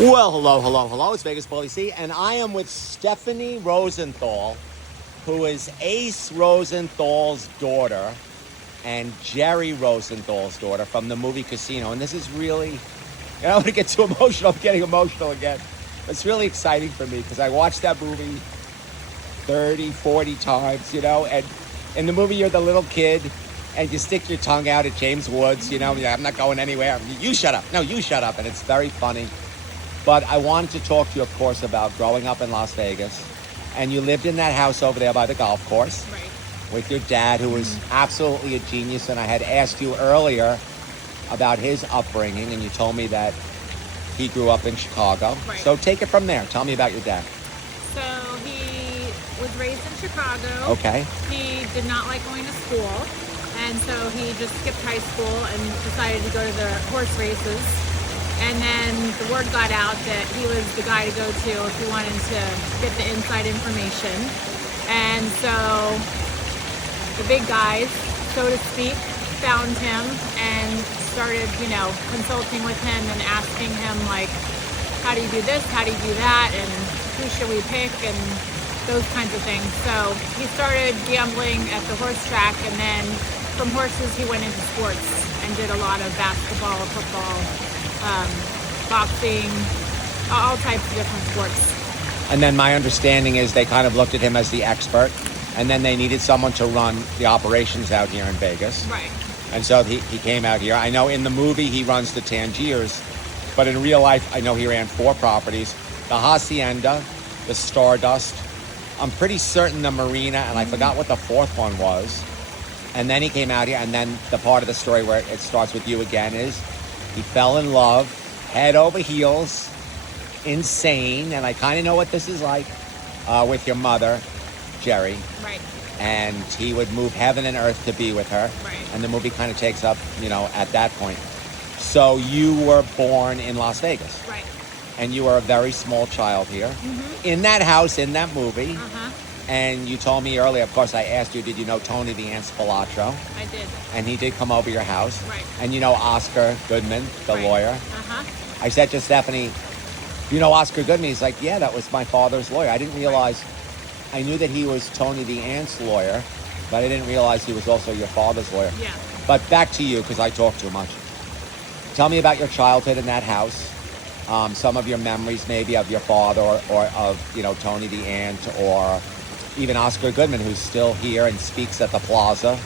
Well, hello, hello, hello. It's Vegas Paulie C, and I am with Stephanie Rosenthal, who is Ace Rosenthal's daughter and Jerry Rosenthal's daughter from the movie Casino. And this is really, I don't want to get too emotional. I'm getting emotional again. It's really exciting for me because I watched that movie 30, 40 times, and in the movie you're the little kid and you stick your tongue out at James Woods, I'm not going anywhere. You shut up. No, you shut up. And it's very funny. But I wanted to talk to you, of course, about growing up in Las Vegas. And you lived in that house over there by the golf course. Right. With your dad, who was absolutely a genius. And I had asked you earlier about his upbringing, and you told me that he grew up in Chicago. Right. So take it from there. Tell me about your dad. So he was raised in Chicago. Okay. He did not like going to school. And so he just skipped high school and decided to go to the horse races. And then the word got out that he was the guy to go to if you wanted to get the inside information. And so the big guys, so to speak, found him and started, consulting with him and asking him, like, how do you do this? How do you do that? And who should we pick? And those kinds of things. So he started gambling at the horse track, and then from horses he went into sports and did a lot of basketball, football, boxing, all types of different sports. And then my understanding is they kind of looked at him as the expert, and then they needed someone to run the operations out here in Vegas. Right. And so he came out here. I know in the movie he runs the Tangiers, but in real life I know he ran 4 properties: the Hacienda, the Stardust, I'm pretty certain the Marina, and I forgot what the 4th one was. And then he came out here, and then the part of the story where it starts with you again is he fell in love, head over heels, insane, and I kind of know what this is like with your mother, Jerry. Right. And he would move heaven and earth to be with her. Right. And the movie kind of takes up, at that point. So you were born in Las Vegas. Right. And you were a very small child here. Mm-hmm. In that house, in that movie. Uh-huh. And you told me earlier, of course, I asked you, did you know Tony the Ant Spilotro? I did. And he did come over your house. Right. And you know Oscar Goodman, the Right. lawyer. Uh-huh. I said to Stephanie, you know Oscar Goodman? He's like, yeah, that was my father's lawyer. I didn't realize, I knew that he was Tony the Ant's lawyer, but I didn't realize he was also your father's lawyer. Yeah. But back to you, because I talk too much. Tell me about your childhood in that house. Some of your memories maybe of your father or of, Tony the Ant, or even Oscar Goodman, who's still here and speaks at the Plaza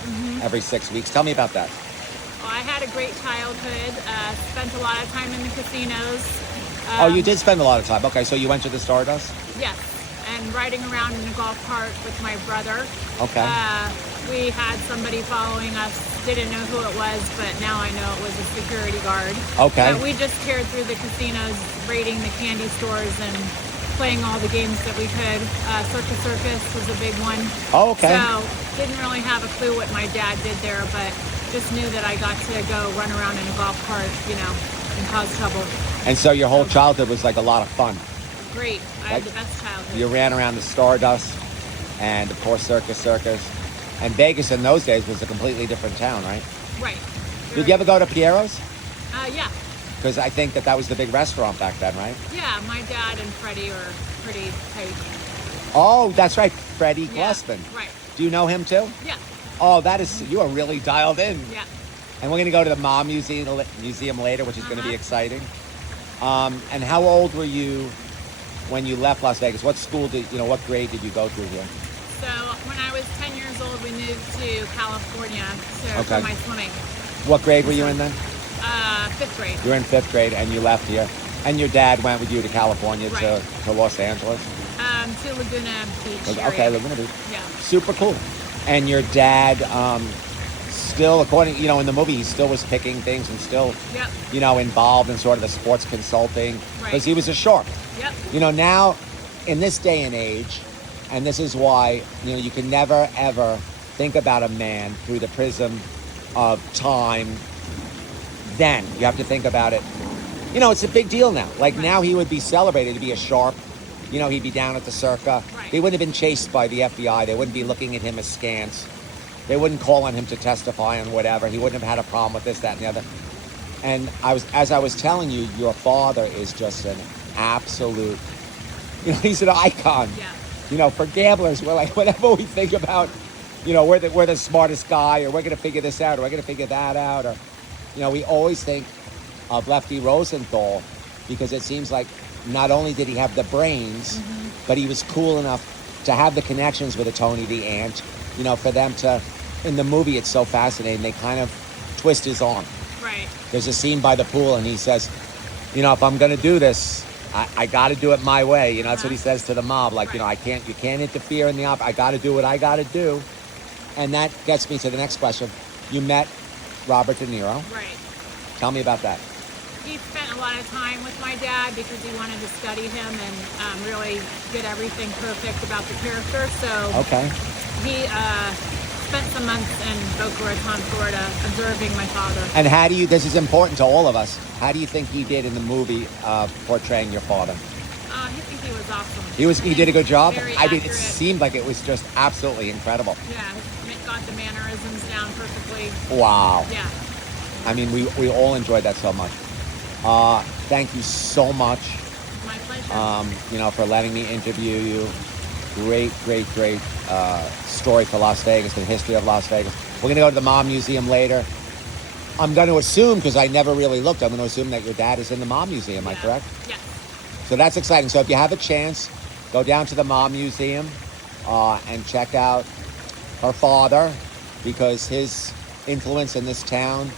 every 6 weeks. Tell me about that. Well, I had a great childhood. Spent a lot of time in the casinos. Oh, you did spend a lot of time. Okay, so you went to the Stardust? Yes. And riding around in a golf cart with my brother. Okay. We had somebody following us. Didn't know who it was, but now I know it was a security guard. Okay. But we just teared through the casinos, raiding the candy stores and playing all the games that we could. Circus was a big one. Oh, okay. So didn't really have a clue what my dad did there, but just knew that I got to go run around in a golf cart, and cause trouble. And so your whole childhood was like a lot of fun. Great. I had the best childhood. You ran around the Stardust and, of course, Circus. And Vegas in those days was a completely different town, right? Right. Did you ever go to Piero's? Yeah. Because I think that was the big restaurant back then, right? Yeah, my dad and Freddie are pretty tight. Oh, that's right. Freddie Glusman. Right. Do you know him too? Yeah. Oh, you are really dialed in. Yeah. And we're going to go to the Mom Museum later, which is going to be exciting. And how old were you when you left Las Vegas? What school what grade did you go through here? So when I was 10 years old, we moved to California for my swimming. What grade were you in then? 5th grade. You were in 5th grade and you left here. And your dad went with you to California, Right. to Los Angeles? To Laguna Beach area. Okay, Laguna Beach. Yeah. Super cool. And your dad, still, according, in the movie, he still was picking things and still, Yep. Involved in sort of the sports consulting. Because Right. he was a shark. Yep. Now, in this day and age, and this is why, you can never, ever think about a man through the prism of time. Then you have to think about it. It's a big deal now. Like now he would be celebrated to be a sharp. He'd be down at the Circa. Right. They wouldn't have been chased by the FBI. They wouldn't be looking at him askance. They wouldn't call on him to testify on whatever. He wouldn't have had a problem with this, that, and the other. And as I was telling you, your father is just an absolute, he's an icon. Yeah. For gamblers, we're like, whenever we think about, we're the smartest guy, or we're going to figure this out, or we're going to figure that out, or, we always think of Lefty Rosenthal, because it seems like not only did he have the brains, but he was cool enough to have the connections with a Tony the Ant, for them to, in the movie, it's so fascinating, they kind of twist his arm. Right. There's a scene by the pool, and he says, if I'm going to do this, I got to do it my way. That's what he says to the mob. Like, right. you can't interfere in the I got to do what I got to do. And that gets me to the next question. You met Robert De Niro. Right. Tell me about that. He spent a lot of time with my dad because he wanted to study him and really get everything perfect about the character. So Okay. he spent some months in Boca Raton, Florida, observing my father. And how do you, this is important to all of us, how do you think he did in the movie portraying your father? I think he was awesome. He did a good job? Very I mean, it accurate. seemed like it was just absolutely incredible. Yeah, got the mannerisms down perfectly. Wow. Yeah. I mean, we all enjoyed that so much. Thank you so much. My pleasure. For letting me interview you. Great story for Las Vegas, the history of Las Vegas. We're going to go to the Mob Museum later. I'm going to assume, because I never really looked, I'm going to assume that your dad is in the Mob Museum, am I correct? Yes. So that's exciting. So if you have a chance, go down to the Mob Museum and check out her father, because his influence in this town,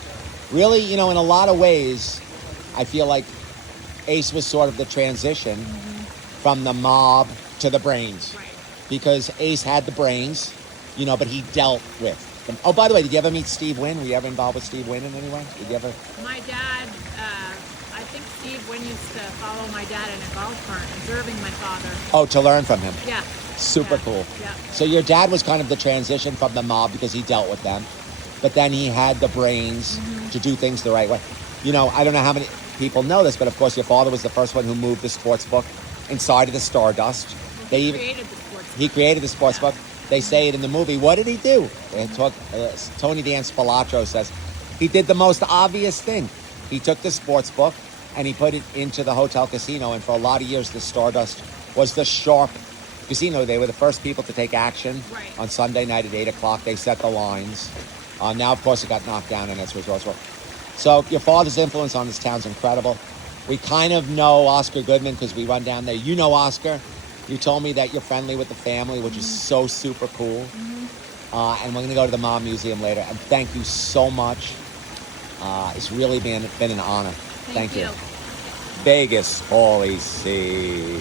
really, in a lot of ways, I feel like Ace was sort of the transition from the mob to the brains. Right. Because Ace had the brains, but he dealt with them. Oh, by the way, did you ever meet Steve Wynn? Were you ever involved with Steve Wynn in any way? Did you ever? My dad, I think Steve Wynn used to follow my dad in a golf cart, observing my father. Oh, to learn from him. Yeah. Super cool. Yeah. So your dad was kind of the transition from the mob because he dealt with them, but then he had the brains to do things the right way. I don't know how many people know this, but of course your father was the first one who moved the sports book inside of the Stardust. Well, he created the sports book. He created the sports book. They say it in the movie. What did he do? Tony the Ant Spilatro says he did the most obvious thing. He took the sports book and he put it into the hotel casino. And for a lot of years, the Stardust was the sharp casino. They were the first people to take action on Sunday night at 8 o'clock. They set the lines. Now, of course, it got knocked down and it's Resorts World. So your father's influence on this town's incredible. We kind of know Oscar Goodman because we run down there. You know Oscar. You told me that you're friendly with the family, which is so super cool. And we're going to go to the Mob Museum later. And thank you so much. It's really been an honor. Thank you. Vegas, Paulie C.